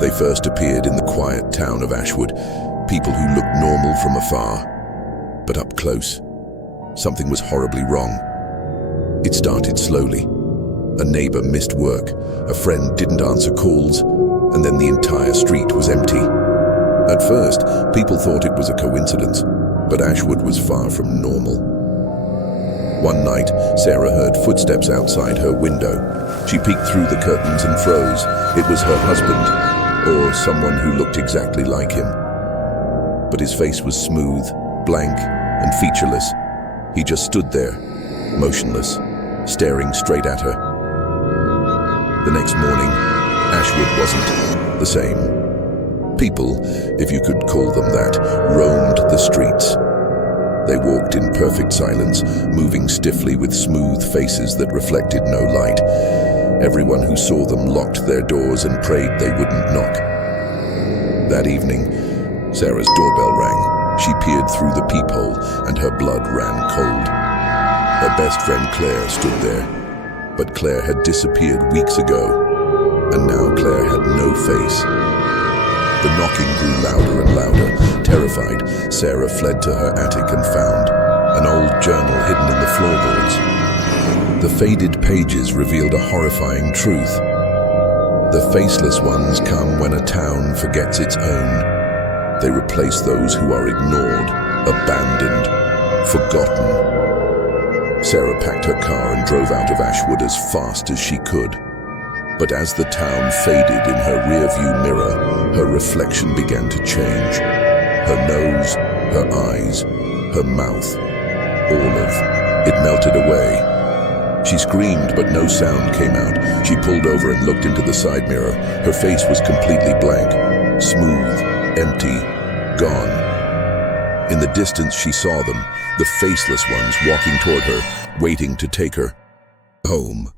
They first appeared in the quiet town of Ashwood, people who looked normal from afar. But up close, something was horribly wrong. It started slowly. A neighbor missed work, a friend didn't answer calls, and then the entire street was empty. At first, people thought it was a coincidence, but Ashwood was far from normal. One night, Sarah heard footsteps outside her window. She peeked through the curtains and froze. It was her husband, or someone who looked exactly like him. But his face was smooth, blank, and featureless. He just stood there, motionless, staring straight at her. The next morning, Ashwood wasn't the same. People, if you could call them that, roamed the streets. They walked in perfect silence, moving stiffly with smooth faces that reflected no light. Everyone who saw them locked their doors and prayed they wouldn't knock. That evening, Sarah's doorbell rang. She peered through the peephole, and her blood ran cold. Her best friend Claire stood there, but Claire had disappeared weeks ago, and now Claire had no face. The knocking grew louder and louder. Terrified, Sarah fled to her attic and found an old journal hidden in the floorboards. The faded pages revealed a horrifying truth. The faceless ones come when a town forgets its own. They replace those who are ignored, abandoned, forgotten. Sarah packed her car and drove out of Ashwood as fast as she could. But as the town faded in her rearview mirror, her reflection began to change. Her nose, her eyes, her mouth, all of it melted away. She screamed, but no sound came out. She pulled over and looked into the side mirror. Her face was completely blank, smooth, empty, gone. In the distance she saw them, the faceless ones walking toward her, waiting to take her home.